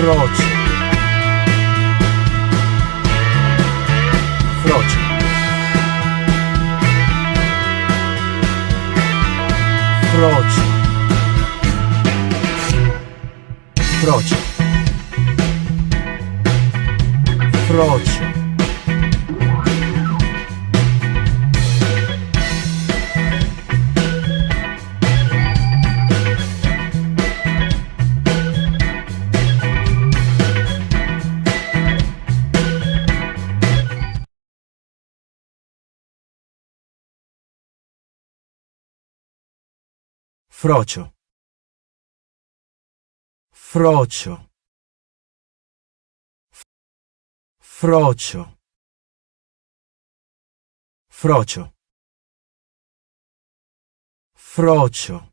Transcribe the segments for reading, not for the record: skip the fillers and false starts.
frocio, frocio, frocio, frocio, frocio, frocio, frocio, frocio, frocio, frocio,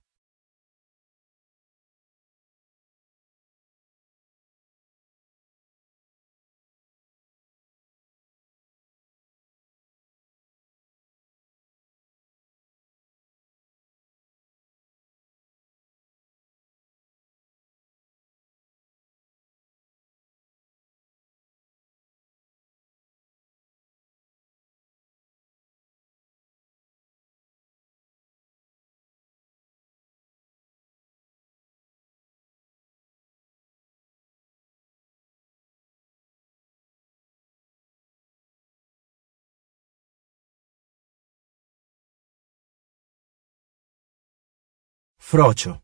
frocio.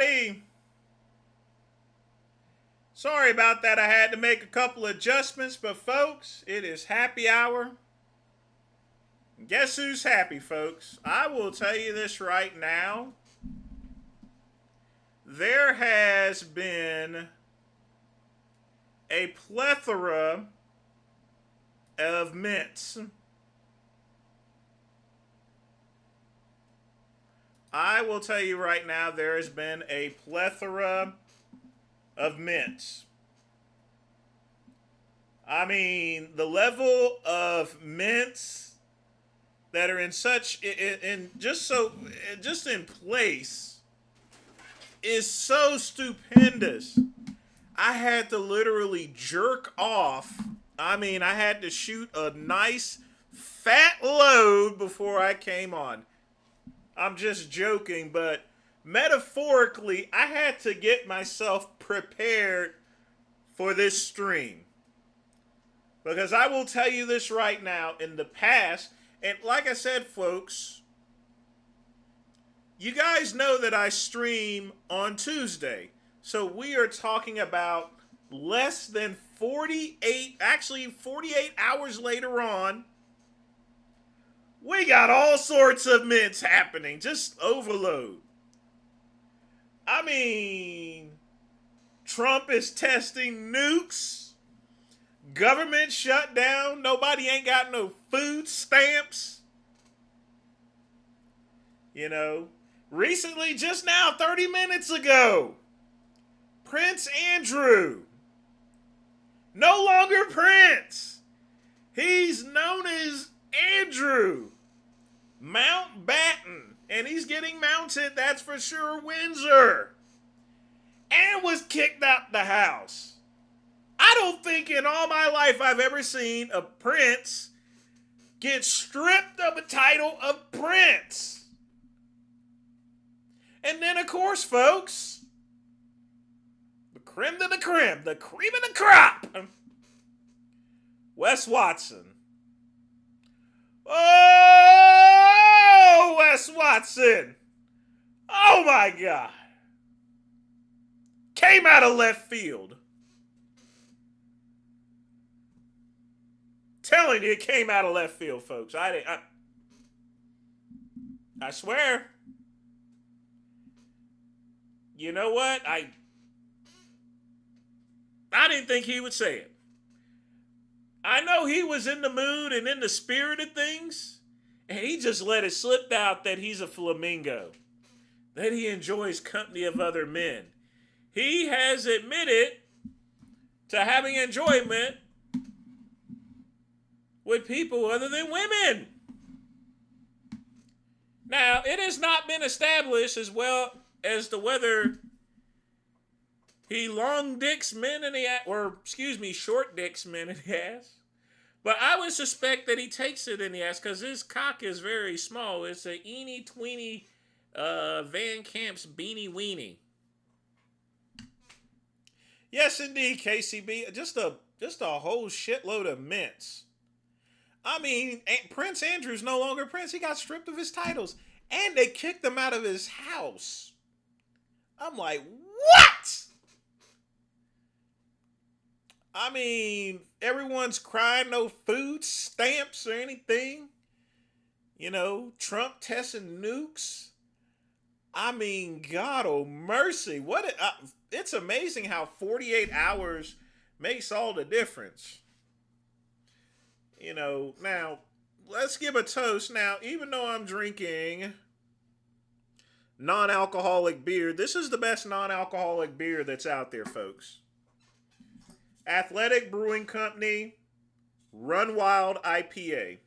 everybody. Sorry about that. I had to make a couple adjustments, but folks, it is happy hour. Guess who's happy, folks? I will tell you this right now. There has been a plethora of mints. I will tell you right now, there has been a plethora of mints. I mean, the level of mints that are in such in just in place is so stupendous. I had to literally jerk off. I mean, I had to shoot a nice fat load before I came on. I'm just joking, but metaphorically, I had to get myself prepared for this stream. Because I will tell you this right now, in the past, and like I said, folks, you guys know that I stream on Tuesday. So we are talking about less than 48 hours later on. We got all sorts of mints happening. Just overload. I mean, Trump is testing nukes. Government shut down. Nobody ain't got no food stamps. You know, recently, just now, 30 minutes ago, Prince Andrew, no longer Prince. He's known as Andrew Mountbatten, and he's getting mounted, that's for sure, Windsor, and was kicked out the house. I don't think in all my life I've ever seen a prince get stripped of a title of prince. And then, of course, folks, the creme de la creme, the cream of the crop, Wes Watson. Oh, Wes Watson. Oh, my God. Came out of left field. Telling you, it came out of left field, folks. I swear. You know what? I didn't think he would say it. I know he was in the mood and in the spirit of things, and he just let it slip out that he's a flamingo, that he enjoys company of other men. He has admitted to having enjoyment with people other than women. Now, it has not been established as well as to whether he long dicks men in the ass, or short dicks men in the ass. But I would suspect that he takes it in the ass because his cock is very small. It's a eeny tweeny Van Camp's beanie weenie. Yes, indeed, KCB. Just a whole shitload of mints. I mean, Prince Andrew's no longer Prince. He got stripped of his titles. And they kicked him out of his house. I'm like, what? I mean, everyone's crying no food stamps or anything. You know, Trump testing nukes. I mean, God oh mercy. It's amazing how 48 hours makes all the difference. You know, now, let's give a toast. Now, even though I'm drinking non-alcoholic beer, this is the best non-alcoholic beer that's out there, folks. Athletic Brewing Company, Run Wild IPA.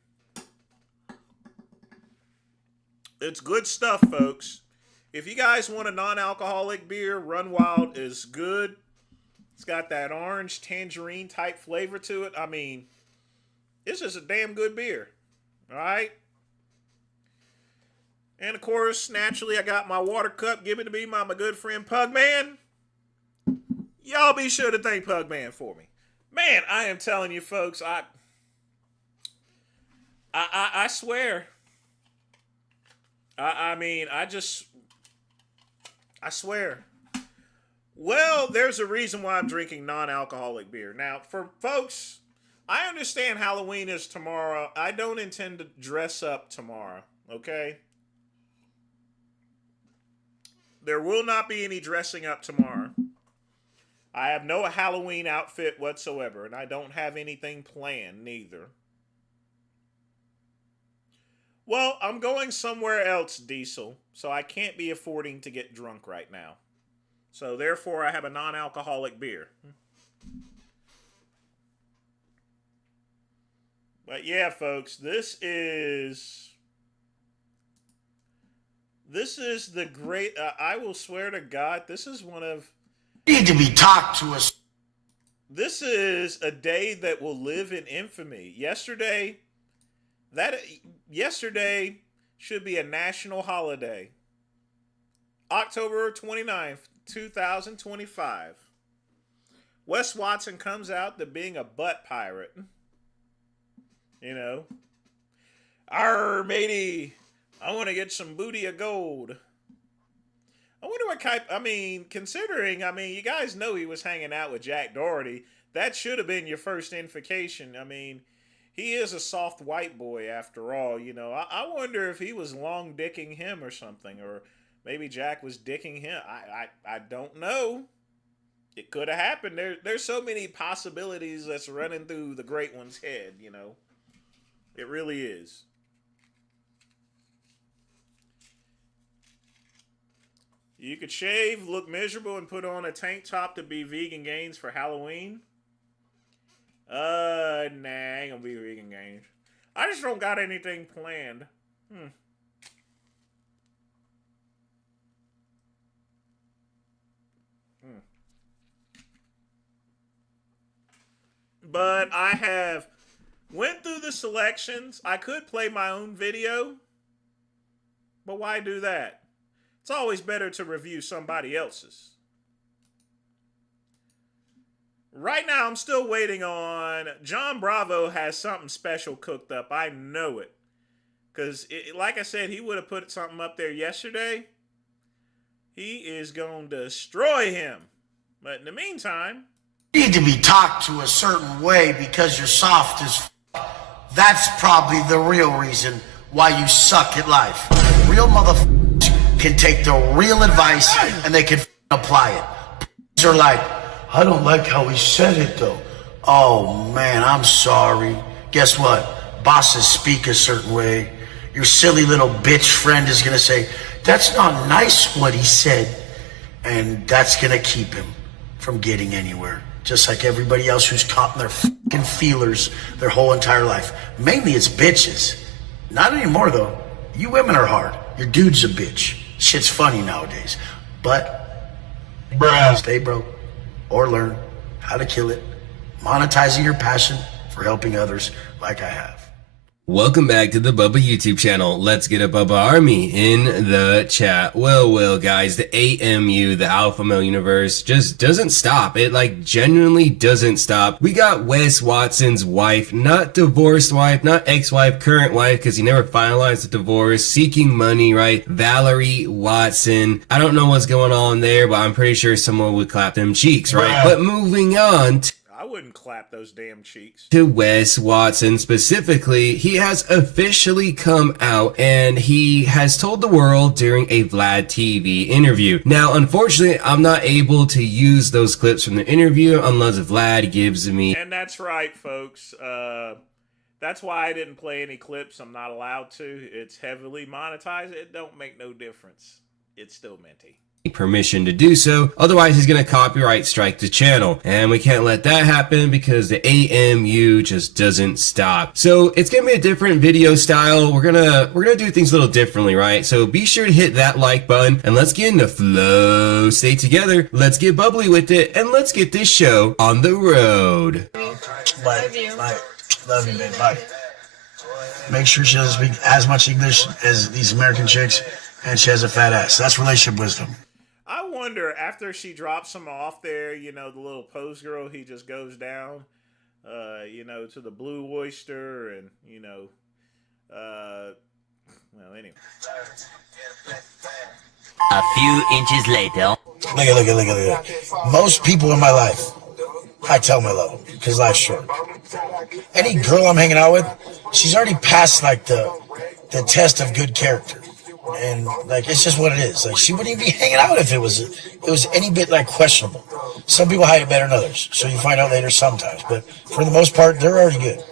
It's good stuff, folks. If you guys want a non-alcoholic beer, Run Wild is good. It's got that orange tangerine type flavor to it. I mean, it's just a damn good beer. All right? And of course, naturally, I got my water cup given to me by my good friend Pugman. Y'all be sure to thank Pugman for me. Man, I am telling you, folks, I swear. I I swear. Well, there's a reason why I'm drinking non-alcoholic beer. Now, for folks, I understand Halloween is tomorrow. I don't intend to dress up tomorrow, okay? There will not be any dressing up tomorrow. I have no Halloween outfit whatsoever, and I don't have anything planned neither. Well, I'm going somewhere else, Diesel, so I can't be affording to get drunk right now. So therefore, I have a non-alcoholic beer. But yeah, folks, this is the great. I will swear to God, this is one of. Need to be talked to us. This is a day that will live in infamy. Yesterday should be a national holiday. October 29th, 2025. Wes Watson comes out to being a butt pirate. You know. Arr, matey, I want to get some booty of gold. I wonder what type, considering, you guys know he was hanging out with Jack Doherty. That should have been your first invocation. He is a soft white boy after all, you know. I wonder if he was long dicking him or something, or maybe Jack was dicking him. I don't know. It could have happened. There's so many possibilities that's running through the great one's head, you know. It really is. You could shave, look miserable, and put on a tank top to be Vegan Gains for Halloween. Nah, I ain't gonna be Vegan Gains. I just don't got anything planned. But I have went through the selections. I could play my own video, but why do that? It's always better to review somebody else's. Right now, I'm still waiting on... John Bravo has something special cooked up. I know it. Because, like I said, he would have put something up there yesterday. He is going to destroy him. But in the meantime... You need to be talked to a certain way because you're soft as That's probably the real reason why you suck at life. Real motherfuckers can take the real advice and they can apply it. They're like, I don't like how he said it though. Oh man, I'm sorry. Guess what? Bosses speak a certain way. Your silly little bitch friend is gonna say, that's not nice what he said. And that's gonna keep him from getting anywhere. Just like everybody else who's caught in their fucking feelers their whole entire life. Mainly it's bitches. Not anymore though. You women are hard. Your dude's a bitch. Shit's funny nowadays. But, stay broke. Or learn how to kill it. Monetizing your passion for helping others like I have. Welcome back to the Bubba YouTube channel. Let's get a Bubba army in the chat. Well, guys, the AMU, the Alpha Male Universe, just doesn't stop. It, genuinely doesn't stop. We got Wes Watson's wife, not divorced wife, not ex-wife, current wife, because he never finalized the divorce, seeking money, right? Valerie Watson. I don't know what's going on there, but I'm pretty sure someone would clap them cheeks, right? But moving on I wouldn't clap those damn cheeks. To Wes Watson specifically, he has officially come out and he has told the world during a Vlad TV interview. Now, unfortunately, I'm not able to use those clips from the interview unless Vlad gives me. And that's right, folks. That's why I didn't play any clips. I'm not allowed to. It's heavily monetized. It don't make no difference. It's still minty. Permission to do so, otherwise he's gonna copyright strike the channel, and we can't let that happen because the AMU just doesn't stop. So it's gonna be a different video style. We're gonna do things a little differently, right? So be sure to hit that like button and let's get in the flow. Stay together, let's get bubbly with it, and let's get this show on the road. Love you, babe. Bye. Make sure she doesn't speak as much English as these American chicks, and she has a fat ass. That's relationship wisdom. I wonder, after she drops him off there, the little pose girl, he just goes down, to the Blue Oyster and, well, anyway. A few inches later. Look at. Most people in my life, I tell them I love them because life's short. Any girl I'm hanging out with, she's already passed like the test of good character, and like it's just what it is. Like she wouldn't even be hanging out if it was any bit like questionable. Some people hide it better than others, so you find out later sometimes. But for the most part, they're already good.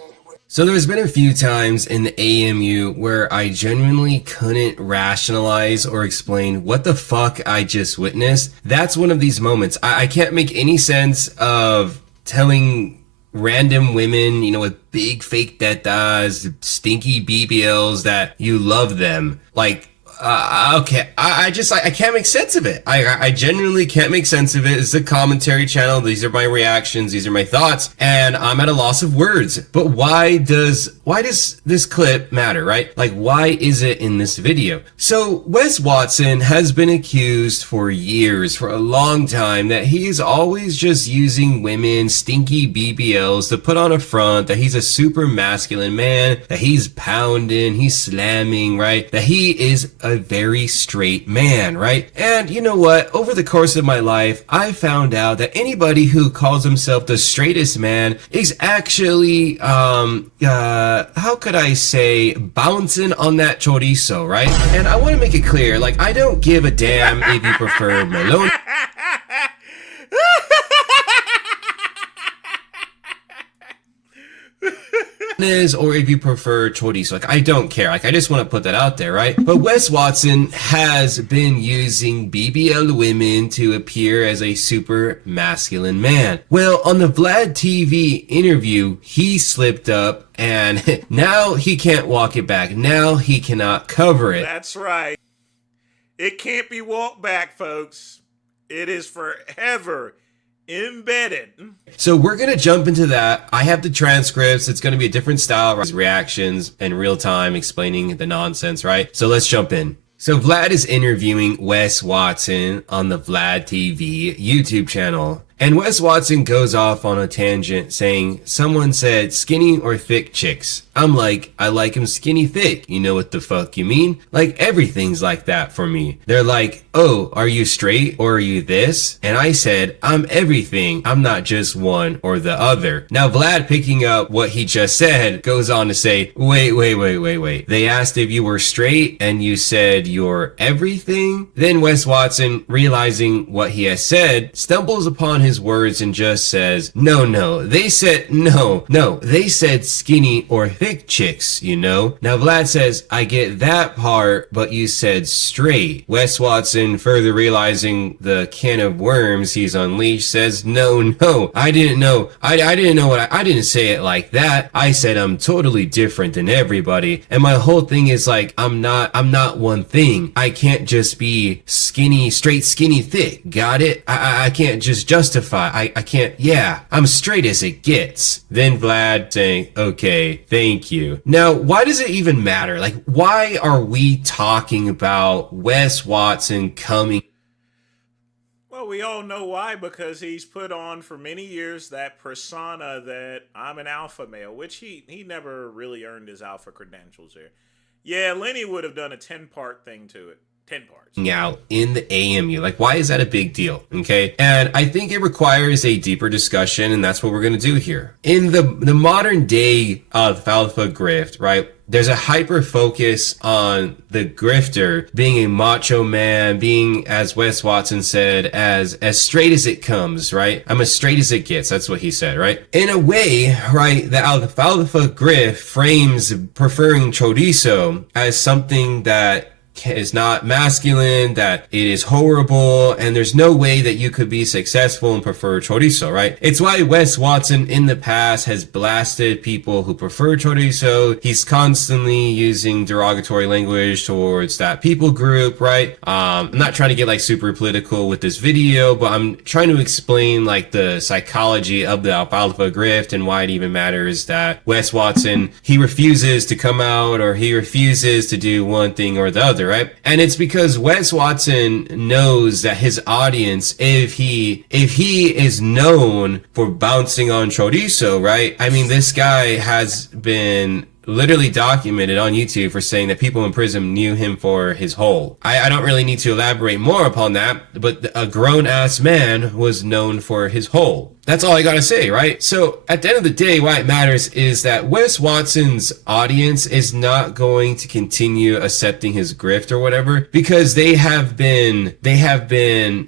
So there's been a few times in the AMU where I genuinely couldn't rationalize or explain what the fuck I just witnessed. That's one of these moments. I can't make any sense of telling random women, you know, with big fake tetas, stinky BBLs that you love them. Like, okay, I can't make sense of it. I genuinely can't make sense of it. It's a commentary channel. These are my reactions. These are my thoughts. And I'm at a loss of words. But why does this clip matter, right? Like, why is it in this video? So Wes Watson has been accused for years, for a long time, that he is always just using women, stinky BBLs to put on a front, that he's a super masculine man, that he's pounding, he's slamming, right? That he is a very straight man, right? And you know what? Over the course of my life, I found out that anybody who calls himself the straightest man is actually, how could I say, bouncing on that chorizo, right? And I want to make it clear, like, I don't give a damn if you prefer melon. Or if you prefer chorizo, like I don't care. Like I just want to put that out there, right? But Wes Watson has been using BBL women to appear as a super masculine man. Well, on the Vlad TV interview, he slipped up and now he can't walk it back. Now he cannot cover it. That's right. It can't be walked back, folks. It is forever embedded. So we're going to jump into that. I have the transcripts. It's going to be a different style, reactions in real time, explaining the nonsense, right? So let's jump in. So Vlad is interviewing Wes Watson on the Vlad TV YouTube channel. And Wes Watson goes off on a tangent saying, someone said skinny or thick chicks. I'm like, I like him skinny thick. You know what the fuck you mean? Like everything's like that for me. They're like, oh, are you straight or are you this? And I said, I'm everything. I'm not just one or the other. Now Vlad, picking up what he just said, goes on to say, wait. They asked if you were straight and you said you're everything? Then Wes Watson, realizing what he has said, stumbles upon his words and just says, no, they said they said skinny or thick chicks, you know. Now Vlad says, I get that part, but you said straight. Wes Watson, further realizing the can of worms he's unleashed, says, no, I didn't know. I didn't know I didn't say it like that. I said I'm totally different than everybody. And my whole thing is like, I'm not one thing. I can't just be skinny, straight, skinny, thick. Got it? I can't just justify. I can't. Yeah, I'm straight as it gets. Then Vlad saying, okay, thank you. Now, why does it even matter? Like, why are we talking about Wes Watson coming? Well, we all know why, because he's put on for many years that persona that I'm an alpha male, which he never really earned his alpha credentials here. Yeah, Lenny would have done a 10-part thing to it. 10 parts. Out in the AMU. Like, why is that a big deal? Okay. And I think it requires a deeper discussion, and that's what we're going to do here. In the modern day of alpha grift, right? There's a hyper focus on the grifter being a macho man, being, as Wes Watson said, as straight as it comes, right? I'm as straight as it gets. That's what he said, right? In a way, right, the alpha grift frames preferring chorizo as something that is not masculine, that it is horrible, and there's no way that you could be successful and prefer chorizo, right? It's why Wes Watson in the past has blasted people who prefer chorizo. He's constantly using derogatory language towards that people group, right? I'm not trying to get like super political with this video, but I'm trying to explain like the psychology of the alpha grift and why it even matters that Wes Watson, he refuses to come out, or he refuses to do one thing or the other, right? And it's because Wes Watson knows that his audience, if he is known for bouncing on chorizo, right? I mean, this guy has been literally documented on YouTube for saying that people in prison knew him for his hole. I don't really need to elaborate more upon that, but a grown-ass man was known for his hole. That's all I gotta say, right? So at the end of the day, why it matters is that Wes Watson's audience is not going to continue accepting his grift or whatever, because they have been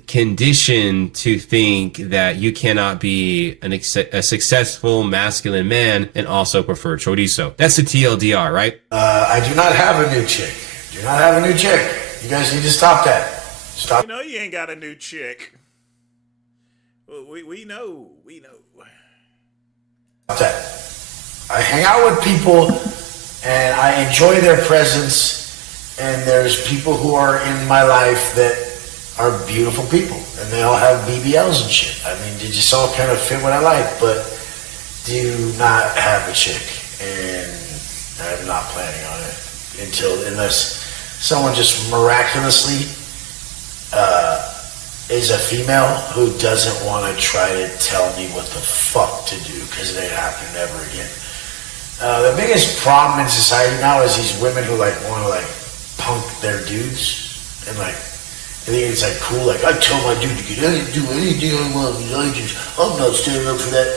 conditioned to think that you cannot be a successful masculine man and also prefer chorizo. That's the TLDR, right? I do not have a new chick. Do not have a new chick. You guys need to stop that. Stop. You know you ain't got a new chick. We know. That. I hang out with people and I enjoy their presence, and there's people who are in my life that are beautiful people and they all have BBLs and shit. I mean, they just all kind of fit what I like, but do not have a chick, and I'm not planning on it unless someone just miraculously is a female who doesn't want to try to tell me what the fuck to do, because it ain't happening ever again. The biggest problem in society now is these women who like want to like punk their dudes and like I think it's like cool. Like I tell my dude to get do anything I want. I'm not standing up for that.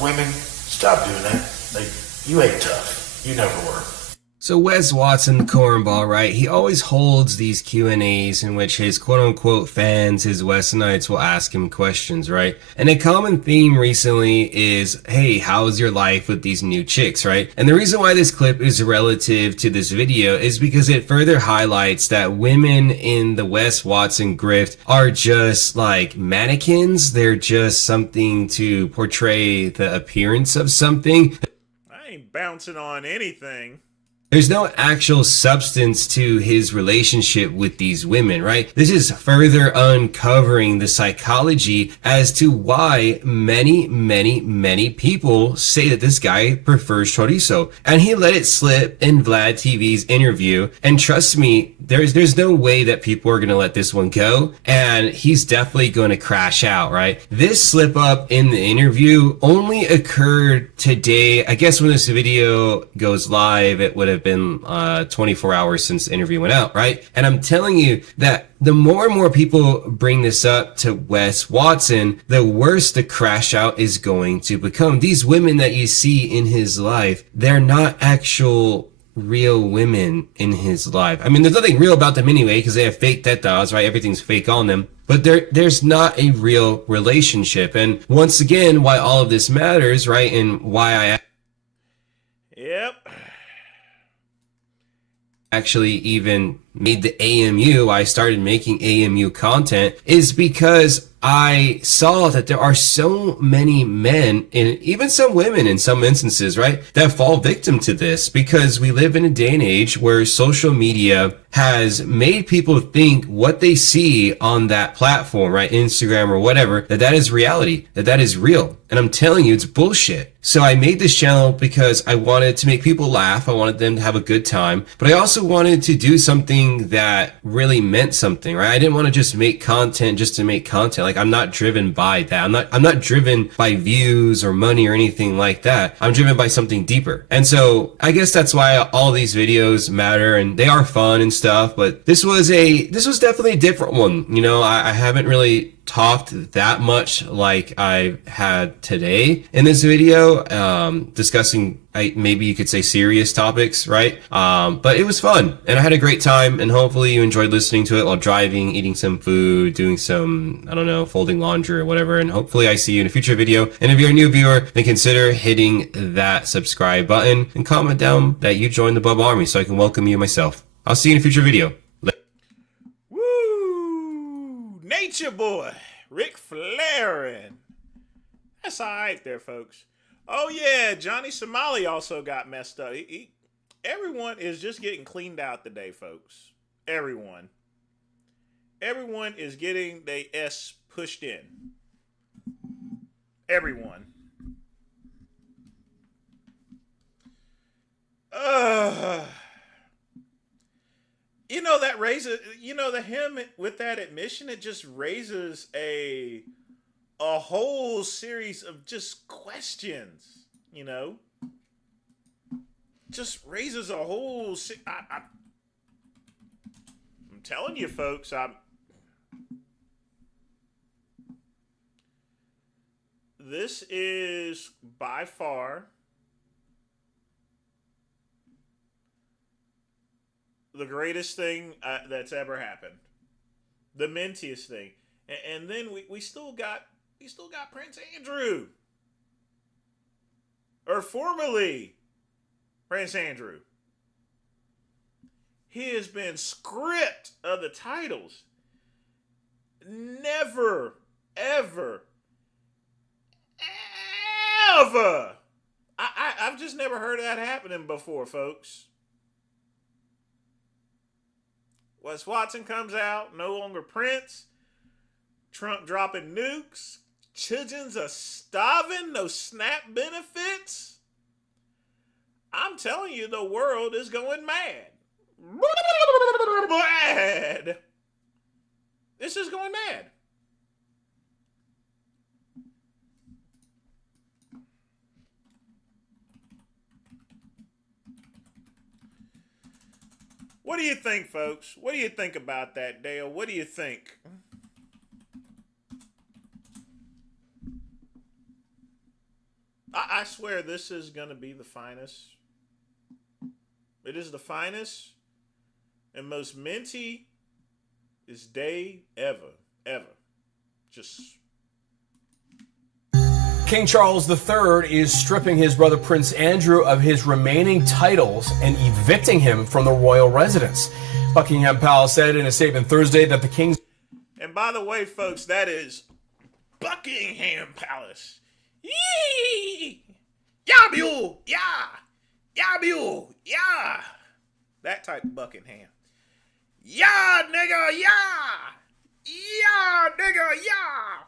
Women, stop doing that. Like you ain't tough. You never were. So Wes Watson, the cornball, right? He always holds these Q&As in which his quote-unquote fans, his Westonites, will ask him questions, right? And a common theme recently is, hey, how's your life with these new chicks, right? And the reason why this clip is relative to this video is because it further highlights that women in the Wes Watson grift are just like mannequins. They're just something to portray the appearance of something. I ain't bouncing on anything. There's no actual substance to his relationship with these women, right? This is further uncovering the psychology as to why many people say that this guy prefers chorizo. And he let it slip in Vlad TV's interview. And trust me, there's no way that people are going to let this one go. And he's definitely going to crash out, right? This slip up in the interview only occurred today. I guess when this video goes live, it would have been 24 hours since the interview went out, right? And I'm telling you that the more and more people bring this up to Wes Watson, the worse the crash out is going to become. These women that you see in his life, they're not actual real women in his life. I mean, there's nothing real about them anyway because they have fake tetas, right? Everything's fake on them. But there's not a real relationship. And once again, why all of this matters, right? And why I Yep. actually even made the AMU, I started making AMU content, is because I saw that there are so many men and even some women in some instances, right, that fall victim to this, because we live in a day and age where social media has made people think what they see on that platform, right, Instagram or whatever, that is reality, that is real. And I'm telling you, it's bullshit. So I made this channel because I wanted to make people laugh. I wanted them to have a good time, but I also wanted to do something that really meant something, right? I didn't want to just make content just to make content. Like, I'm not driven by that. I'm not driven by views or money or anything like that. I'm driven by something deeper. And so I guess that's why all these videos matter, and they are fun and stuff, but this was definitely a different one. You know, I haven't really talked that much like I had today in this video, discussing, maybe you could say, serious topics, right? But it was fun and I had a great time, and hopefully you enjoyed listening to it while driving, eating some food, doing some, I don't know, folding laundry or whatever. And hopefully I see you in a future video. And if you're a new viewer, then consider hitting that subscribe button and comment down that you joined the Bub Army so I can welcome you myself. I'll see you in a future video. Woo! Nature Boy, Ric Flairin. That's all right there, folks. Oh yeah, Johnny Somali also got messed up. Everyone is just getting cleaned out today, folks. Everyone is getting their S pushed in. Everyone. You know, that raises, him with that admission, it just raises a whole series of just questions, you know? just raises a whole. I'm telling you, folks. This is by far the greatest thing that's ever happened. The mintiest thing, and then we still got Prince Andrew, or formerly Prince Andrew. He has been stripped of the titles. Never, ever, ever. I've just never heard of that happening before, folks. Wes Watson comes out, no longer Prince. Trump dropping nukes. Children's are starving, no SNAP benefits. I'm telling you, the world is going mad. Mad. This is going mad. What do you think, folks? What do you think about that, Dale? What do you think? I swear this is going to be the finest. It is the finest and most minty day ever. Just. King Charles III is stripping his brother Prince Andrew of his remaining titles and evicting him from the royal residence. Buckingham Palace said in a statement Thursday that the king's... And by the way, folks, that is Buckingham Palace. Yee! Yabu! Yeah! Yabu! Yeah! That type of Buckingham. Yeah, nigga! Yeah! Yeah, nigga! Yeah!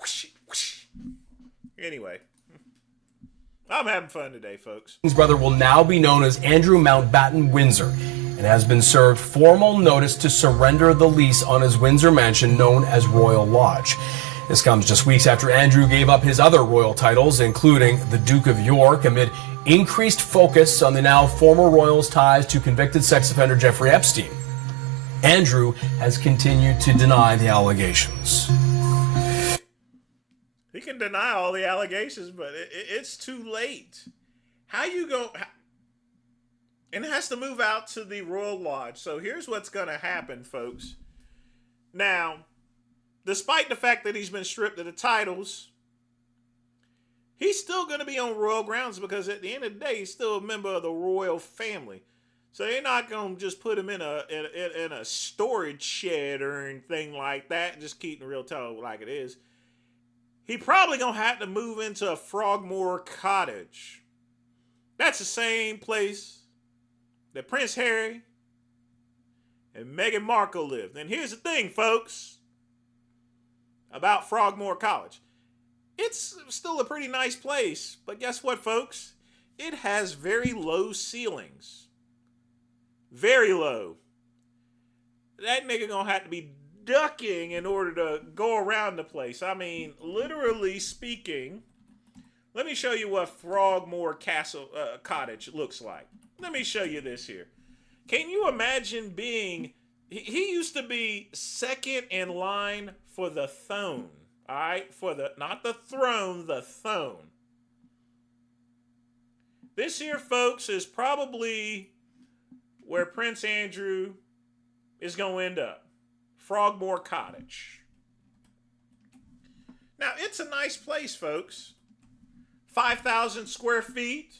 Whoosh, whoosh. Anyway, I'm having fun today, folks. King's brother will now be known as Andrew Mountbatten Windsor and has been served formal notice to surrender the lease on his Windsor mansion known as Royal Lodge. This comes just weeks after Andrew gave up his other royal titles, including the Duke of York, amid increased focus on the now former royal's ties to convicted sex offender Jeffrey Epstein. Andrew has continued to deny the allegations. He can deny all the allegations, but it's too late. How you go... And it has to move out to the Royal Lodge. So here's what's going to happen, folks. Now, despite the fact that he's been stripped of the titles, he's still going to be on royal grounds because at the end of the day, he's still a member of the royal family. So they're not going to just put him in a storage shed or anything like that, just keeping the real talk like it is. He probably going to have to move into a Frogmore Cottage. That's the same place that Prince Harry and Meghan Markle lived. And here's the thing, folks, about Frogmore College. It's still a pretty nice place, but guess what, folks? It has very low ceilings. Very low. That nigga gonna have to be ducking in order to go around the place. I mean, literally speaking, let me show you what Frogmore Cottage looks like. Let me show you this here. Can you imagine being... He used to be second in line for the throne. All right? For the... Not the throne, the throne. This here, folks, is probably where Prince Andrew is going to end up. Frogmore Cottage. Now, it's a nice place, folks. 5,000 square feet.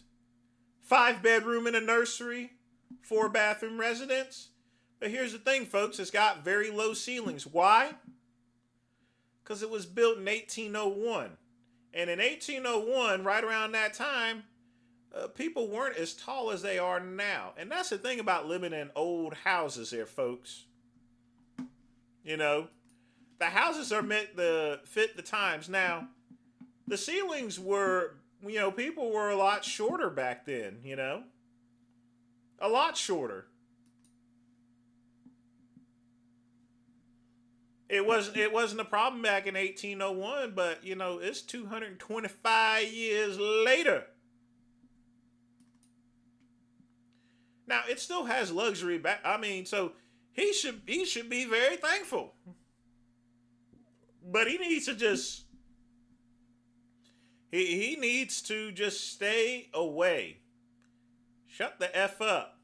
5-bedroom and a nursery. 4-bathroom residence. But here's the thing, folks. It's got very low ceilings. Why? Because it was built in 1801. And in 1801, right around that time, people weren't as tall as they are now. And that's the thing about living in old houses there, folks. You know, the houses are meant to fit the times. Now, the ceilings were, you know, people were a lot shorter back then, you know. A lot shorter. It wasn't a problem back in 1801, but, you know, it's 225 years later. Now, it still has luxury I mean, so he should be very thankful. But he needs to just he needs to just stay away. Shut the F up.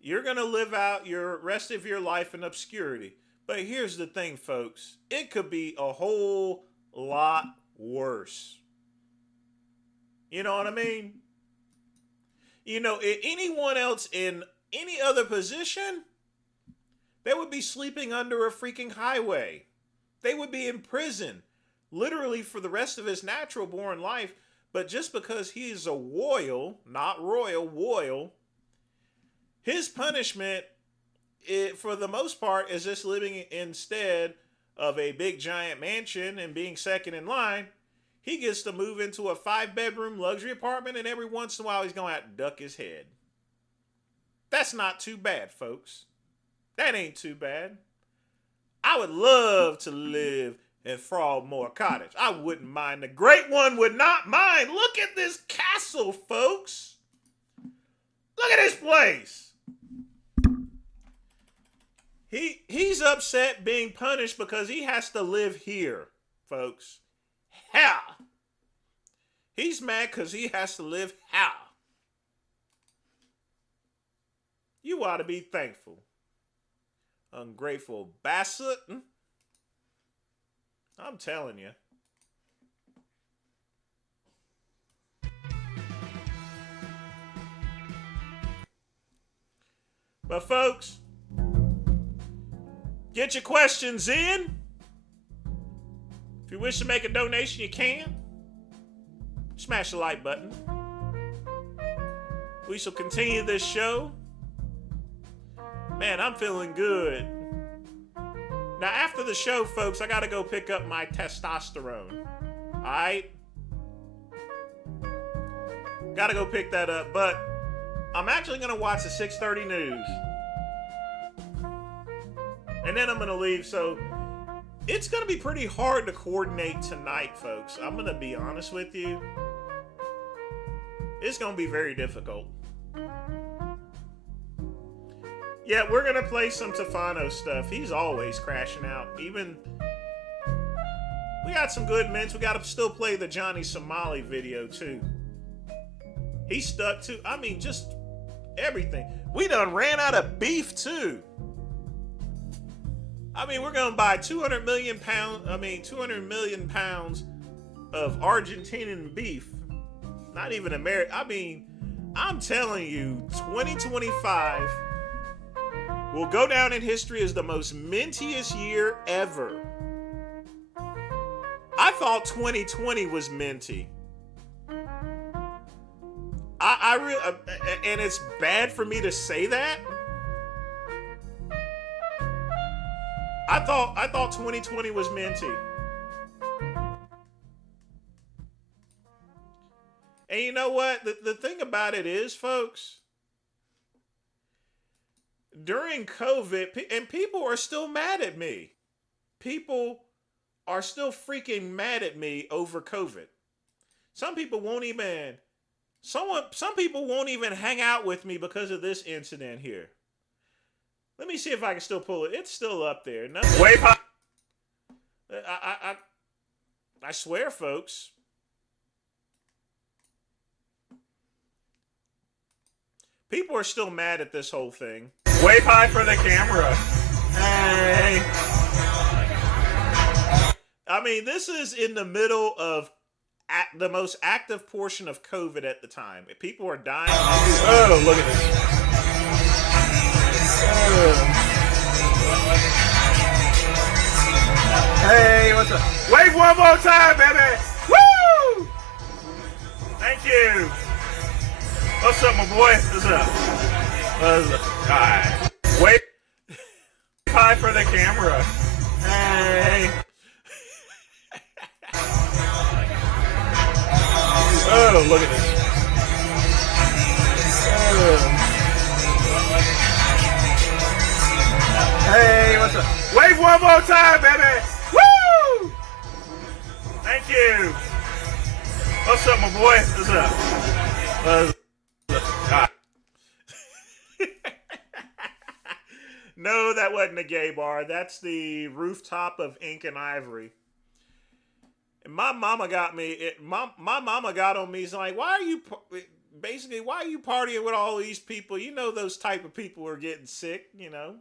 You're going to live out your rest of your life in obscurity. But here's the thing, folks. It could be a whole lot worse. You know what I mean? You know, anyone else in any other position, they would be sleeping under a freaking highway. They would be in prison, literally for the rest of his natural born life. But just because he is a woil, not royal, woil, his punishment, for the most part, is just living instead of a big giant mansion and being second in line. He gets to move into a 5-bedroom luxury apartment, and every once in a while he's going to have to duck his head. That's not too bad, folks. That ain't too bad. I would love to live in Frogmore Cottage. I wouldn't mind. The Great One would not mind. Look at this castle, folks. Look at this place. He's upset being punished because he has to live here, folks. How? He's mad because he has to live how? You ought to be thankful. Ungrateful bastard. I'm telling you. But folks, get your questions in. If you wish to make a donation, you can. Smash the like button. We shall continue this show. Man, I'm feeling good. Now, after the show, folks, I gotta go pick up my testosterone. Alright? Gotta go pick that up, but I'm actually gonna watch the 6:30 news. And then I'm gonna leave, so it's gonna be pretty hard to coordinate tonight, folks. I'm gonna be honest with you. It's gonna be very difficult. Yeah, we're gonna play some Tefano stuff. He's always crashing out. Even we got some good mints. We gotta still play the Johnny Somali video too. He's stuck too. I mean, just everything. We done ran out of beef too. I mean, we're gonna buy 200 million pounds of Argentinian beef. Not even American. I mean, I'm telling you, 2025 will go down in history as the most mintiest year ever. I thought 2020 was minty. I really, and it's bad for me to say that. I thought 2020 was minty. And you know what? The thing about it is, folks, during COVID, and people are still mad at me. People are still freaking mad at me over COVID. Some people won't even hang out with me because of this incident here. Let me see if I can still pull it. It's still up there. Wait, I swear, folks. People are still mad at this whole thing. Wave high for the camera. Hey. I mean, this is in the middle of the most active portion of COVID at the time. People are dying. Oh, look at this. Hey, what's up? Wave one more time, baby. Woo! Thank you. What's up, my boy? What's up? What's up? All right. Wave high for the camera. Hey. Oh, look at this. Hey, what's up? Wave one more time, baby. Woo! Thank you. What's up, my boy? What's up? What's up? No, that wasn't a gay bar. That's the rooftop of Ink and Ivory. And my mama got me. My mama got on me. She's like, why are you partying with all these people? You know those type of people are getting sick, you know.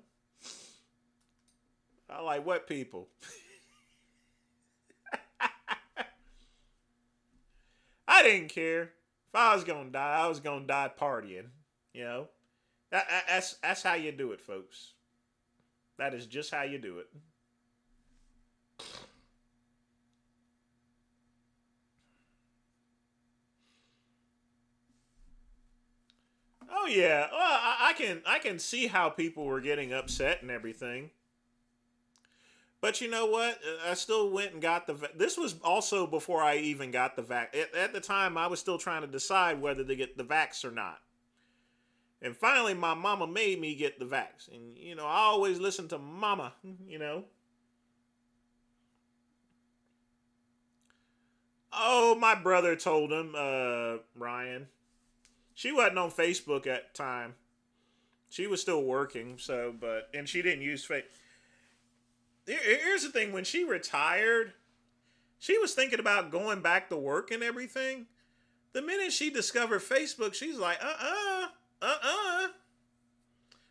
I like, what people? I didn't care. If I was gonna die, I was gonna die partying. You know, that's how you do it, folks. That is just how you do it. Oh yeah, well, I can see how people were getting upset and everything. But you know what? I still went and got the. This was also before I even got the vax. At the time, I was still trying to decide whether to get the vax or not. And finally, my mama made me get the vax. And you know, I always listen to mama. You know. Oh, my brother told him, Ryan. She wasn't on Facebook at the time. She was still working, and she didn't use Facebook. Here's the thing, when she retired, she was thinking about going back to work and everything. The minute she discovered Facebook, she's like,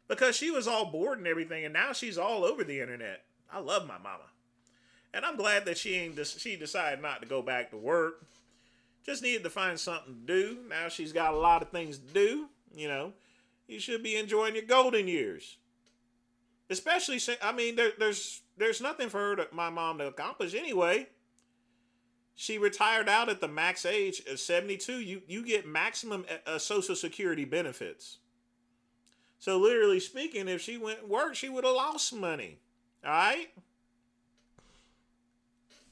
because she was all bored and everything, and now she's all over the internet. I love my mama. And I'm glad that she decided not to go back to work. Just needed to find something to do. Now she's got a lot of things to do. You know, you should be enjoying your golden years. Especially, I mean, there's nothing for my mom to accomplish anyway. She retired out at the max age of 72. You get maximum Social Security benefits. So literally speaking, if she went and worked, she would have lost money. All right?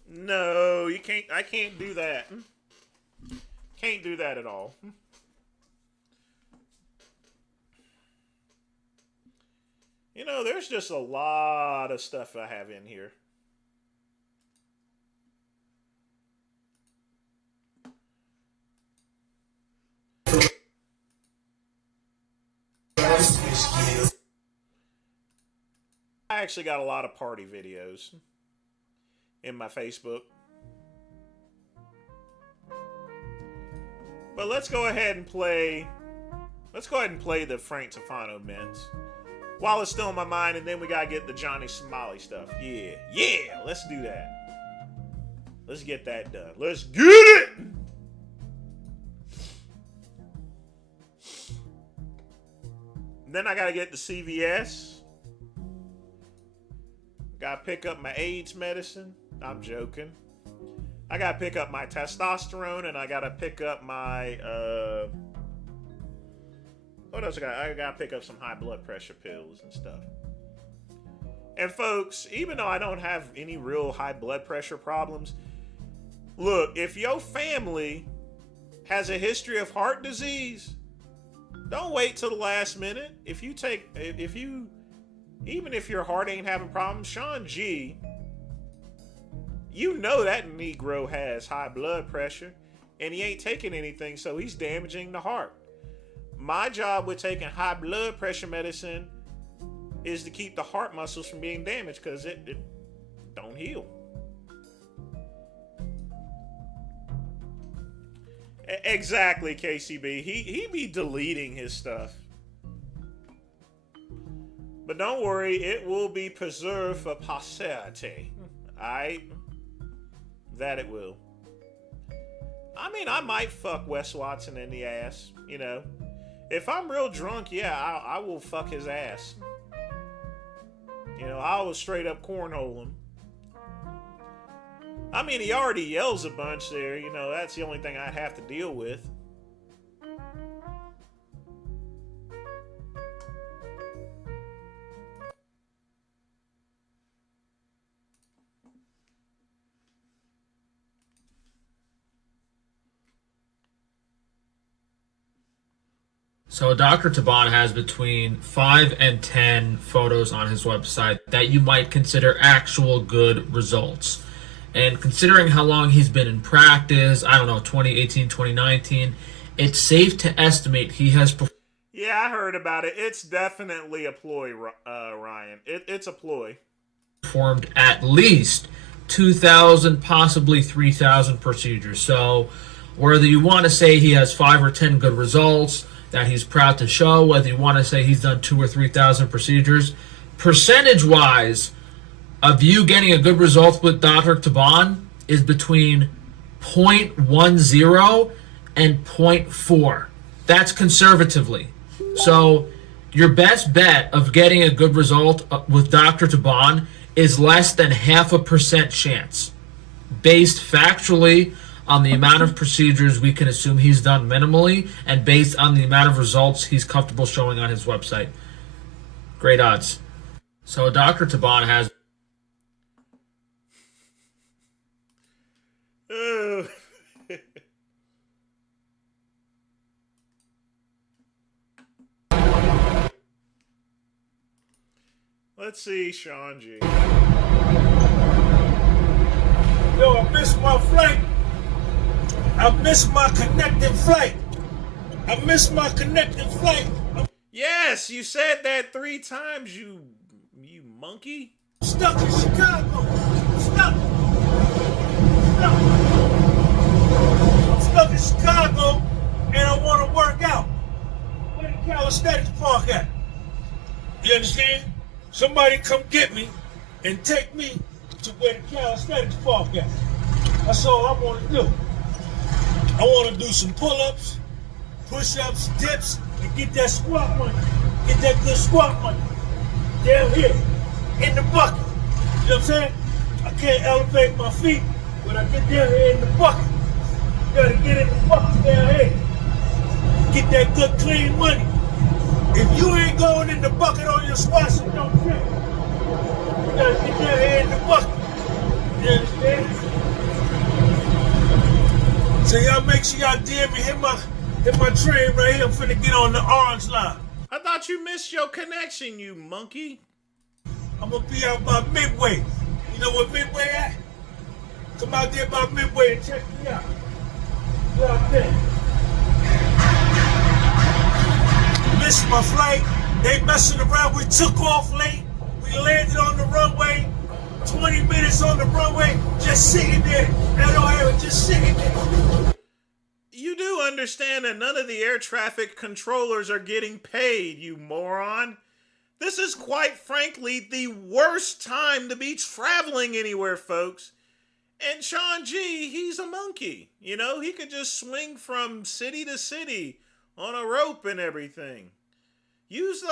No, you can't. I can't do that. Can't do that at all. You know, there's just a lot of stuff I have in here. I actually got a lot of party videos in my Facebook. But let's go ahead and play the Frank Tufano mints while it's still in my mind, and then we gotta get the Johnny Somali stuff. Yeah, let's do that. Let's get that done. Let's get it! Then I gotta get the CVS. Gotta pick up my AIDS medicine. I'm joking. I gotta pick up my testosterone, and I gotta pick up my what else I gotta pick up some high blood pressure pills and stuff. And folks, even though I don't have any real high blood pressure problems, look, if your family has a history of heart disease, don't wait till the last minute. Even if your heart ain't having problems, Sean G, you know that Negro has high blood pressure and he ain't taking anything, so he's damaging the heart. My job with taking high blood pressure medicine is to keep the heart muscles from being damaged, because it don't heal. Exactly, KCB. He be deleting his stuff. But don't worry, it will be preserved for posterity. Alright? That it will. I mean, I might fuck Wes Watson in the ass, you know. If I'm real drunk, yeah, I will fuck his ass. You know, I will straight up cornhole him. I mean, he already yells a bunch there, you know, that's the only thing I'd have to deal with. So Dr. Taban has between 5 and 10 photos on his website that you might consider actual good results. And considering how long he's been in practice, I don't know, 2018, 2019, it's safe to estimate he has... Yeah, I heard about it. It's definitely a ploy, Ryan. It's a ploy. Performed at least 2,000, possibly 3,000 procedures. So whether you want to say he has 5 or 10 good results that he's proud to show, whether you want to say he's done 2 or 3,000 procedures, percentage-wise, of you getting a good result with Dr. Taban is between 0.10 and 0.4. That's conservatively. So your best bet of getting a good result with Dr. Taban is less than 0.5% chance. Based factually on the amount of procedures we can assume he's done minimally, and based on the amount of results he's comfortable showing on his website. Great odds. So Dr. Taban has... Oh. Let's see, Sean G. Yo, I missed my flight. I missed my connecting flight. I missed my connecting flight. Yes, you said that 3 times, you monkey. I'm stuck in Chicago. I'm stuck. I'm stuck in Chicago, and I want to work out. Where the calisthenics park at? You understand? Somebody come get me and take me to where the calisthenics park at. That's all I want to do. I want to do some pull-ups, push-ups, dips, and get that squat money. Get that good squat money. Down here, in the bucket. You know what I'm saying? I can't elevate my feet, but I get down here in the bucket. You gotta get in the bucket down here. Get that good clean money. If you ain't going in the bucket on your squats, you don't care. You gotta get down here in the bucket. You understand? So y'all make sure y'all DM me, hit my train right here. I'm finna get on the orange line. I thought you missed your connection, you monkey. I'm gonna be out by Midway. You know where Midway at? Come out there by Midway and check me out. You out there. Missed my flight. They messing around. We took off late. We landed on the runway. 20 minutes on the runway, just sitting there. That O'Hara just sitting there. You do understand that none of the air traffic controllers are getting paid, you moron. This is quite frankly the worst time to be traveling anywhere, folks. And Sean G, he's a monkey. You know, he could just swing from city to city on a rope and everything. Use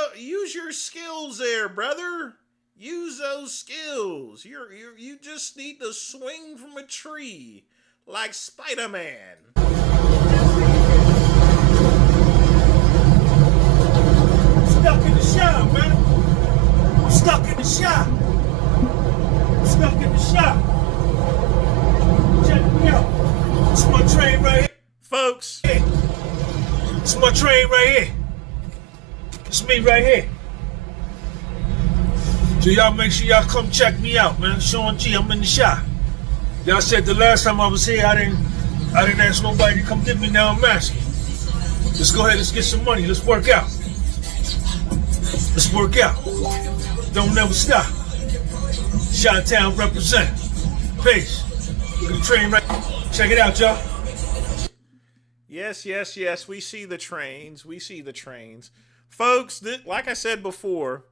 your skills there, brother. Use those skills. You just need to swing from a tree like Spider-Man. Stuck in the shop, man. I'm stuck in the shop. I'm stuck in the shop. Check me out. It's my train right here. Folks. It's my train right here. It's me right here. So y'all make sure y'all come check me out, man. Sean G, I'm in the shop. Y'all said the last time I was here, I didn't ask nobody to come get me. Now I'm asking. Let's go ahead, let's get some money. Let's work out. Let's work out. Don't never stop. Chi-Town represent. Peace. Look at the train right. Check it out, y'all. Yes, yes, yes. We see the trains. We see the trains. Folks, like I said before,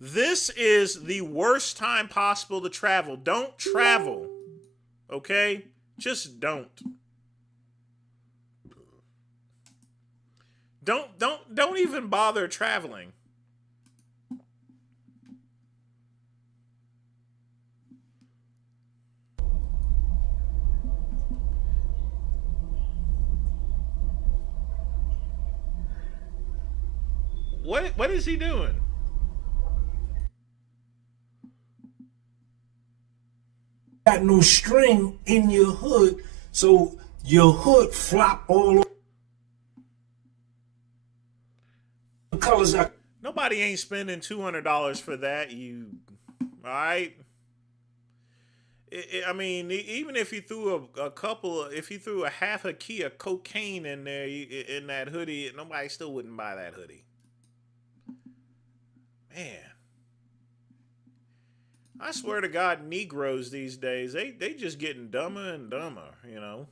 this is the worst time possible to travel. Don't travel. Okay? Just don't. Don't even bother traveling. What is he doing? Got no string in your hood, so your hood flop all over. The colors are. Nobody ain't spending $200 for that, you. Alright? I mean, even if you threw if you threw a half a key of cocaine in there in that hoodie, nobody still wouldn't buy that hoodie. Man, I swear to God, Negroes these days, they just getting dumber and dumber, you know.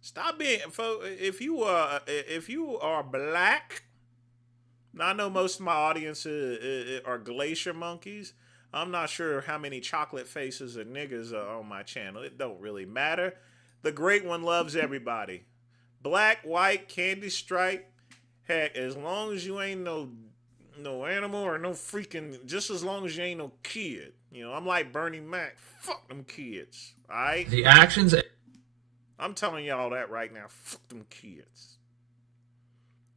Stop being, if you are black, now I know most of my audience are glacier monkeys. I'm not sure how many chocolate faces or niggas are on my channel. It don't really matter. The great one loves everybody. Black, white, candy stripe. Heck, as long as you ain't no animal or no freaking, just as long as you ain't no kid. You know, I'm like Bernie Mac. Fuck them kids. All right? The actions... I'm telling y'all that right now. Fuck them kids.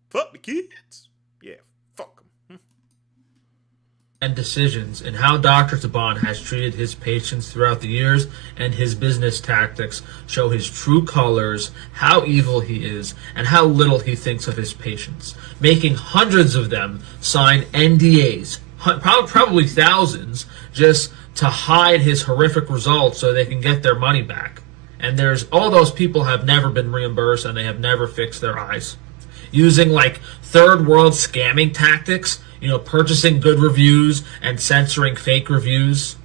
Fuck the kids. Yeah, fuck them. and decisions in how Dr. Taban has treated his patients throughout the years, and his business tactics show his true colors, how evil he is, and how little he thinks of his patients, making hundreds of them sign NDAs, probably thousands, just to hide his horrific results so they can get their money back. And all those people have never been reimbursed, and they have never fixed their eyes. Using like third world scamming tactics, purchasing good reviews and censoring fake reviews,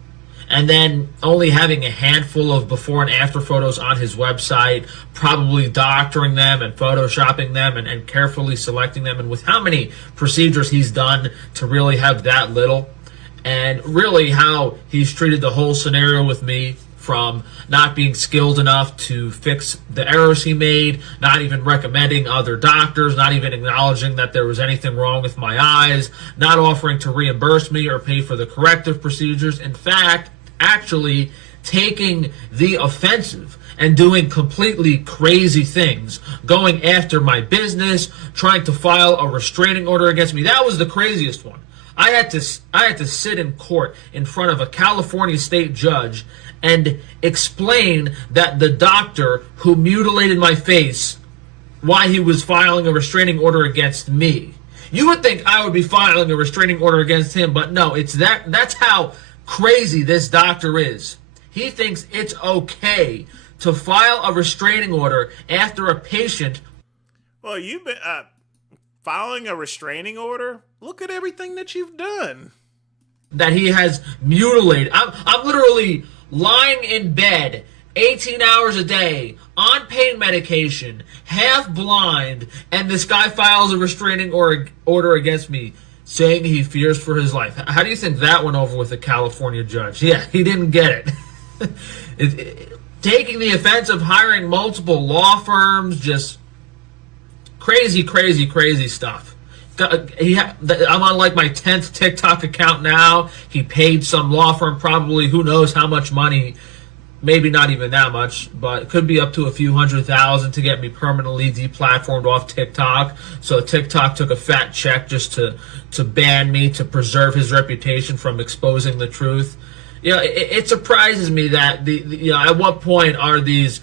and then only having a handful of before and after photos on his website, probably doctoring them and photoshopping them and carefully selecting them, and with how many procedures he's done to really have that little, and really how he's treated the whole scenario with me, from not being skilled enough to fix the errors he made, not even recommending other doctors, not even acknowledging that there was anything wrong with my eyes, not offering to reimburse me or pay for the corrective procedures. In fact, actually taking the offensive and doing completely crazy things, going after my business, trying to file a restraining order against me. That was the craziest one. I had to sit in court in front of a California state judge and explain that the doctor who mutilated my face, why he was filing a restraining order against me. You would think I would be filing a restraining order against him, but no, that's how crazy this doctor is. He thinks it's okay to file a restraining order after a patient. Well, you've been filing a restraining order? Look at everything that you've done. That he has mutilated. I'm literally lying in bed 18 hours a day on pain medication, half blind, and this guy files a restraining order against me, saying he fears for his life. How do you think that went over with a California judge? Yeah, he didn't get it. Taking the offense of hiring multiple law firms, just crazy, crazy, crazy stuff. I'm on like my 10th TikTok account now. He paid some law firm probably who knows how much money, maybe not even that much, but it could be up to a few $100,000 to get me permanently deplatformed off TikTok. So TikTok took a fat check just to ban me, to preserve his reputation from exposing the truth. It surprises me that at what point are these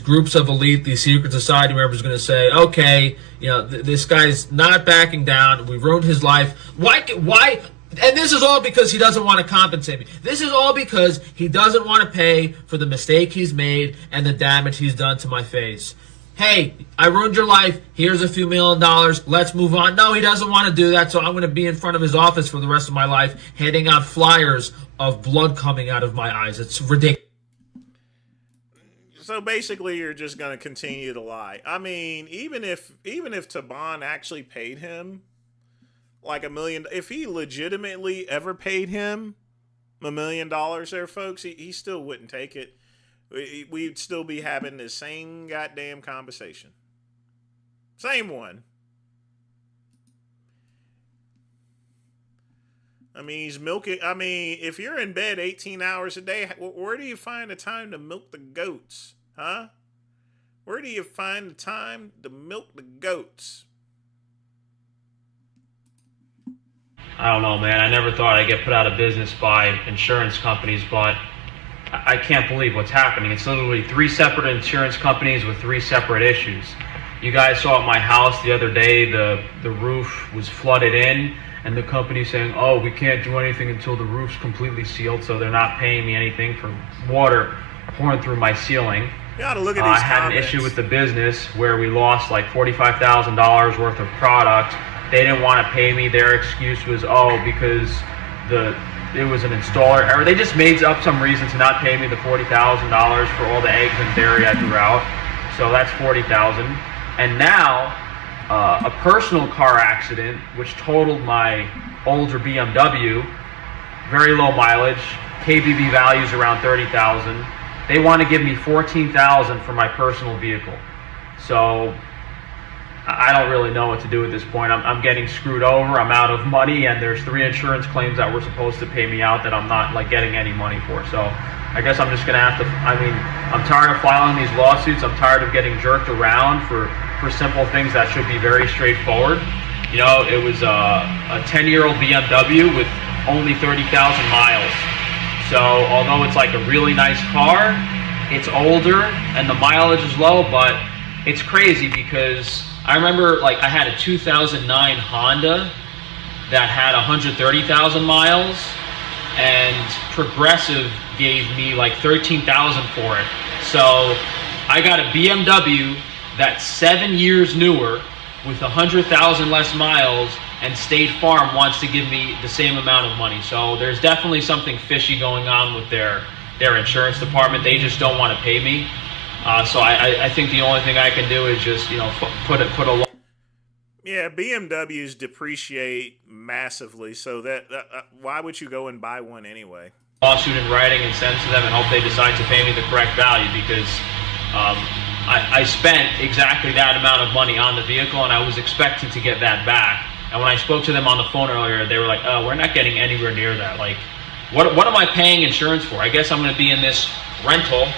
groups of elite, these secret society members, going to say, okay, this guy's not backing down. We ruined his life. Why? And this is all because he doesn't want to compensate me. This is all because he doesn't want to pay for the mistake he's made and the damage he's done to my face. Hey, I ruined your life. Here's a few $1 million. Let's move on. No, he doesn't want to do that, so I'm going to be in front of his office for the rest of my life, handing out flyers of blood coming out of my eyes. It's ridiculous. So basically, you're just going to continue to lie. I mean, even if Taban actually paid him like $1 million, if he legitimately ever paid him $1 million there, folks, he still wouldn't take it. We'd still be having the same goddamn conversation. Same one. I mean, he's milking. I mean, if you're in bed 18 hours a day, where do you find the time to milk the goats? Huh? Where do you find the time to milk the goats? I don't know, man. I never thought I'd get put out of business by insurance companies, but I can't believe what's happening. It's literally 3 separate insurance companies with 3 separate issues. You guys saw at my house the other day, the roof was flooded in, and the company saying, oh, we can't do anything until the roof's completely sealed, so they're not paying me anything for water pouring through my ceiling. You ought to look at I these had comments. an issue with the business where we lost like $45,000 worth of product. They didn't want to pay me. Their excuse was, oh, because it was an installer error. They just made up some reason to not pay me the $40,000 for all the eggs and dairy I threw out. So that's $40,000. And now a personal car accident, which totaled my older BMW, very low mileage, KBB values around 30,000. They want to give me $14,000 for my personal vehicle. So I don't really know what to do at this point. I'm getting screwed over. I'm out of money, and there's 3 insurance claims that were supposed to pay me out that I'm not like getting any money for. So I guess I'm just gonna have to. I mean, I'm tired of filing these lawsuits. I'm tired of getting jerked around for simple things that should be very straightforward. You know, it was a 10-year-old BMW with only 30,000 miles. So although it's like a really nice car, it's older and the mileage is low, but it's crazy because I remember like I had a 2009 Honda that had 130,000 miles, and Progressive gave me like 13,000 for it. So I got a BMW that's 7 years newer with 100,000 less miles, and State Farm wants to give me the same amount of money. So there's definitely something fishy going on with their insurance department. They just don't want to pay me. So I think the only thing I can do is just, you know, put a Yeah, BMWs depreciate massively, so that why would you go and buy one anyway? lawsuit in writing and send to them and hope they decide to pay me the correct value, because I spent exactly that amount of money on the vehicle and I was expecting to get that back. And when I spoke to them on the phone earlier, they were like, oh, we're not getting anywhere near that. Like, what am I paying insurance for? I guess I'm going to be in this rental.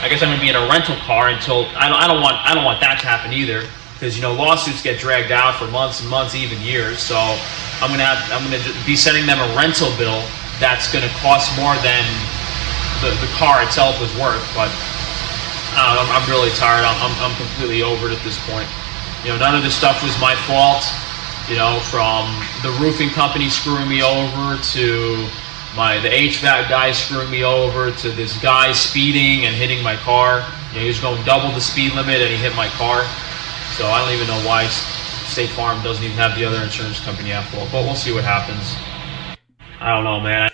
I guess I'm going to be in a rental car until I don't want that to happen either, because, you know, lawsuits get dragged out for months and months, even years. So I'm going to be sending them a rental bill that's going to cost more than the car itself was worth. But I'm really tired. I'm completely over it at this point. You know, none of this stuff was my fault. You know, from the roofing company screwing me over to the HVAC guy screwing me over to this guy speeding and hitting my car. You know, he was going double the speed limit and he hit my car. So I don't even know why State Farm doesn't even have the other insurance company at fault. But we'll see what happens. I don't know, man.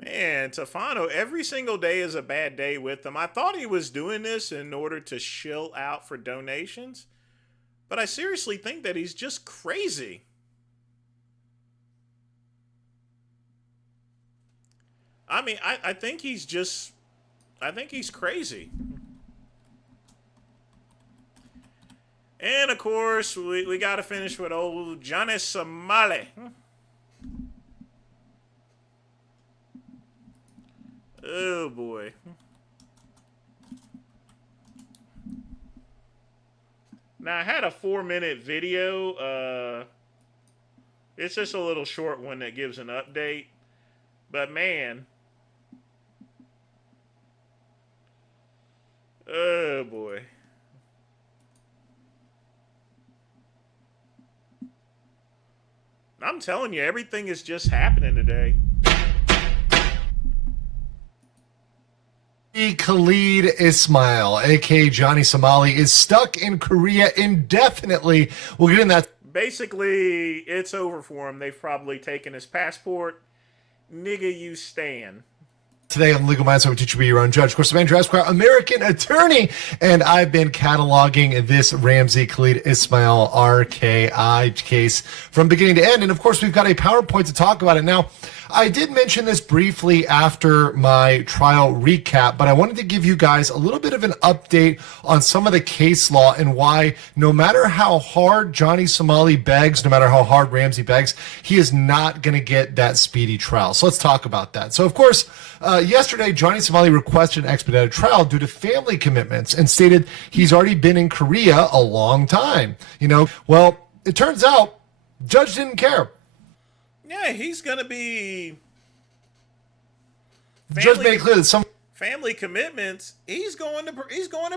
Man, Tefano, every single day is a bad day with him. I thought he was doing this in order to shill out for donations, but I seriously think that he's just crazy. I mean, I think he's crazy. And of course, we got to finish with old Johnny Somali. Oh boy. Now I had a 4-minute video. It's just a little short one that gives an update. But man. Oh boy. I'm telling you, everything is just happening today. Khalid Ismail, aka Johnny Somali, is stuck in Korea indefinitely. We'll get in that. Basically, it's over for him. They've probably taken his passport. Nigga, you stan. Today on Legal Minds, I will teach you to be your own judge. Of course, I'm Andrew Esquire, American attorney, and I've been cataloging this Ramzi Khalid Ismail RKI case from beginning to end. And of course, we've got a PowerPoint to talk about it now. I did mention this briefly after my trial recap, but I wanted to give you guys a little bit of an update on some of the case law and why no matter how hard Johnny Somali begs, no matter how hard Ramzi begs, he is not going to get that speedy trial. So let's talk about that. So of course, yesterday, Johnny Somali requested an expedited trial due to family commitments and stated he's already been in Korea a long time. You know, well, it turns out judge didn't care. Yeah, he's gonna be. Judge made it clear that some family commitments. He's going to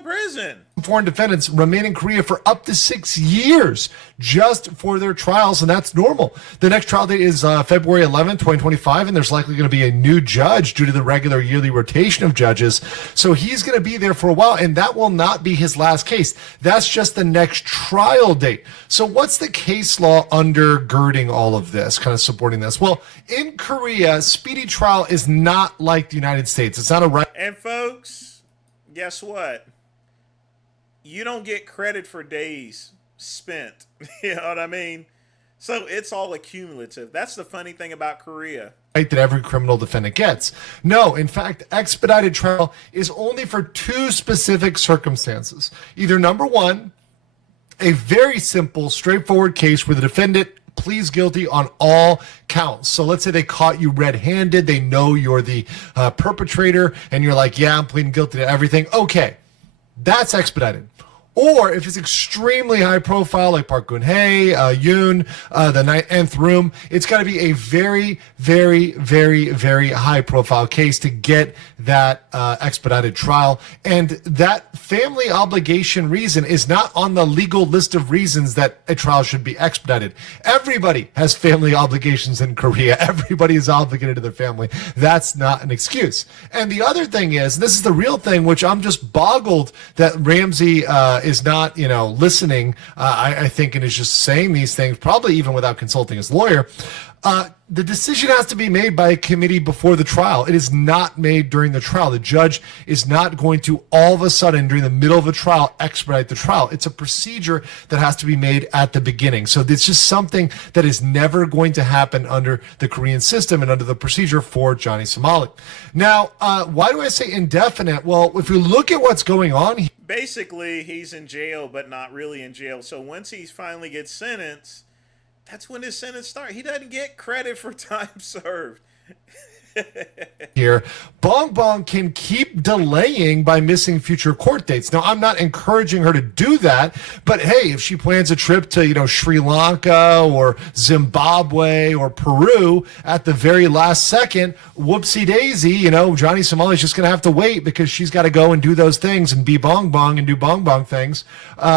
prison. foreign defendants remain in Korea for up to 6 years just for their trials, and that's normal. The next trial date is February 11th, 2025, and there's likely going to be a new judge due to the regular yearly rotation of judges. So he's going to be there for a while, and that will not be his last case. That's just the next trial date. So what's the case law undergirding all of this, kind of supporting this? Well, in Korea, speedy trial is not like the United States. It's not a right. And folks, guess what? You don't get credit for days spent. You know what I mean? So it's all accumulative. That's the funny thing about Korea. That every criminal defendant gets. No, in fact, expedited trial is only for two specific circumstances. Either number one, a very simple, straightforward case where the defendant pleads guilty on all counts. So let's say they caught you red-handed. They know you're the perpetrator, and you're like, yeah, I'm pleading guilty to everything. Okay, that's expedited. Or if it's extremely high profile, like Park Geun-hye, Yoon, the Nth Room, it's got to be a very, very, very, very high profile case to get that expedited trial. And that family obligation reason is not on the legal list of reasons that a trial should be expedited. Everybody has family obligations in Korea. Everybody is obligated to their family. That's not an excuse. And the other thing is, this is the real thing, which I'm just boggled that Ramsey is not, listening, I think, and is just saying these things, probably even without consulting his lawyer. The decision has to be made by a committee before the trial. It is not made during the trial. The judge is not going to all of a sudden, during the middle of a trial, expedite the trial. It's a procedure that has to be made at the beginning. So it's just something that is never going to happen under the Korean system and under the procedure for Johnny Somali. Now, why do I say indefinite? Well, if you look at what's going on, basically he's in jail, but not really in jail. So once he finally gets sentenced, that's when his sentence starts. He doesn't get credit for time served. here, Bong Bong can keep delaying by missing future court dates. Now, I'm not encouraging her to do that, but hey, if she plans a trip to, Sri Lanka or Zimbabwe or Peru at the very last second, whoopsie daisy, Johnny Somali's just going to have to wait because she's got to go and do those things and be Bong Bong and do Bong Bong things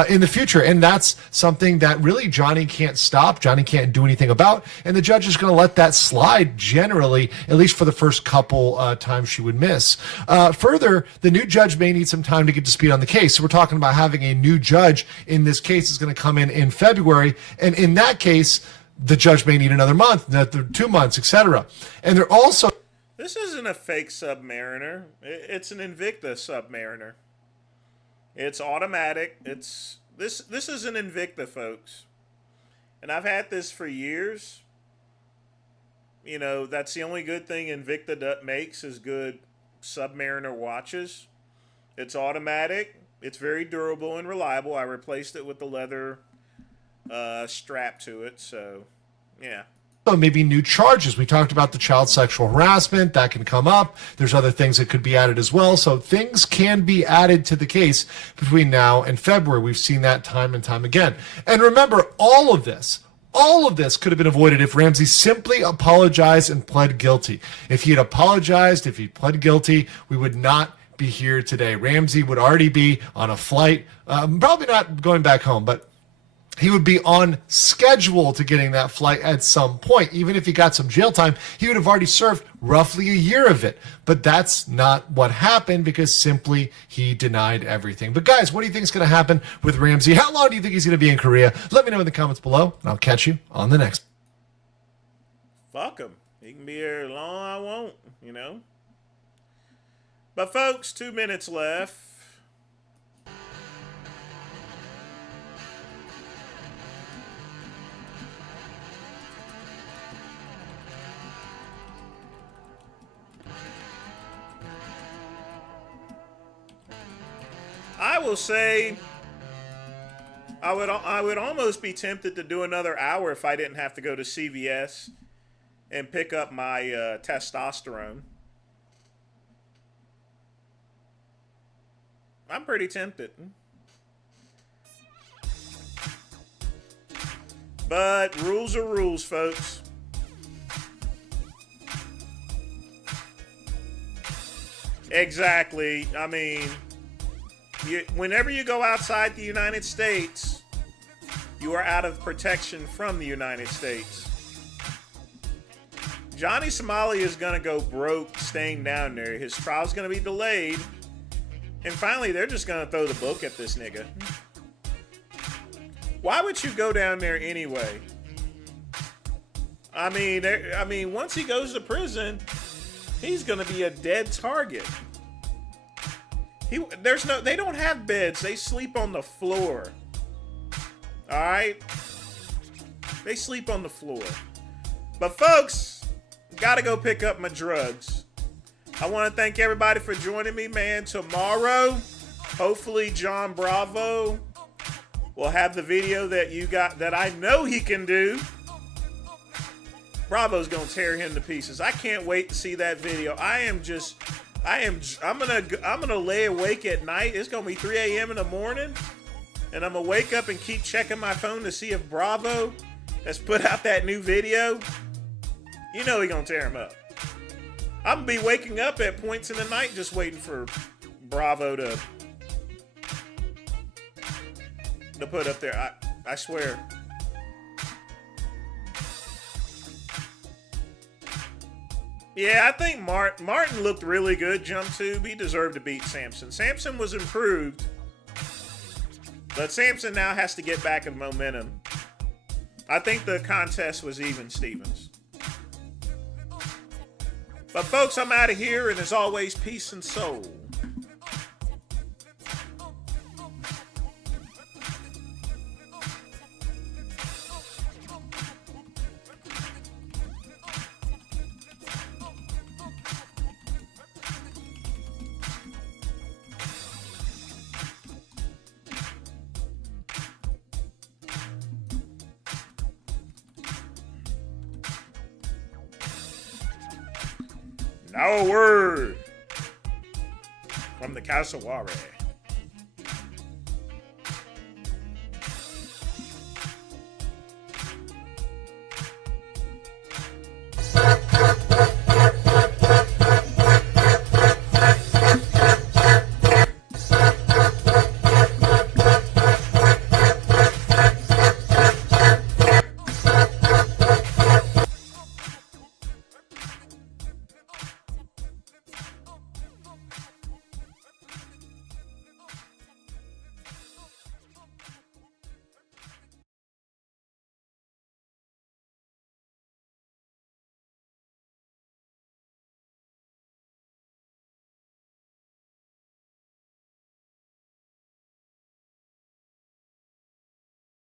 in the future. And that's something that really Johnny can't stop. Johnny can't do anything about. And the judge is going to let that slide generally, at least for the first couple times she would miss. Further, the new judge may need some time to get to speed on the case. So we're talking about having a new judge in this case is going to come in February. And in that case, the judge may need another month, another 2 months, etc. And they're also... This isn't a fake Submariner. It's an Invicta Submariner. It's automatic. This is an Invicta, folks. And I've had this for years. That's the only good thing Invicta makes is good Submariner watches. It's automatic. It's very durable and reliable. I replaced it with the leather strap to it. So, yeah. Maybe new charges. We talked about the child sexual harassment. That can come up. There's other things that could be added as well. So things can be added to the case between now and February. We've seen that time and time again. And remember, all of this could have been avoided if Ramsey simply apologized and pled guilty. If he had apologized, if he pled guilty, we would not be here today. Ramsey would already be on a flight, probably not going back home, but he would be on schedule to getting that flight at some point. Even if he got some jail time, he would have already served roughly a year of it. But that's not what happened because simply he denied everything. But guys, what do you think is going to happen with Ramsey? How long do you think he's going to be in Korea? Let me know in the comments below, and I'll catch you on the next. Fuck him. He can be here as long as I want, But folks, 2 minutes left. I will say I would almost be tempted to do another hour if I didn't have to go to CVS and pick up my testosterone. I'm pretty tempted. But rules are rules, folks. Exactly. I mean, whenever you go outside the United States, you are out of protection from the United States. Johnny Somali is going to go broke staying down there. His trial's going to be delayed. And finally, they're just going to throw the book at this nigga. Why would you go down there anyway? I mean, once he goes to prison, he's going to be a dead target. They don't have beds. They sleep on the floor. All right? They sleep on the floor. But folks, gotta go pick up my drugs. I want to thank everybody for joining me, man. Tomorrow, hopefully John Bravo will have the video that you got that I know he can do. Bravo's gonna tear him to pieces. I can't wait to see that video. I'm gonna lay awake at night. It's gonna be 3 a.m. in the morning, and I'm gonna wake up and keep checking my phone to see if Bravo has put out that new video. You know he gonna tear him up. I'm gonna be waking up at points in the night just waiting for Bravo to put up there. I swear. Yeah, I think Martin looked really good, jump tube. He deserved to beat Samson. Samson was improved, but Samson now has to get back in momentum. I think the contest was even Stevens. But folks, I'm out of here, and as always, peace and soul. Now a word from the Cassowary.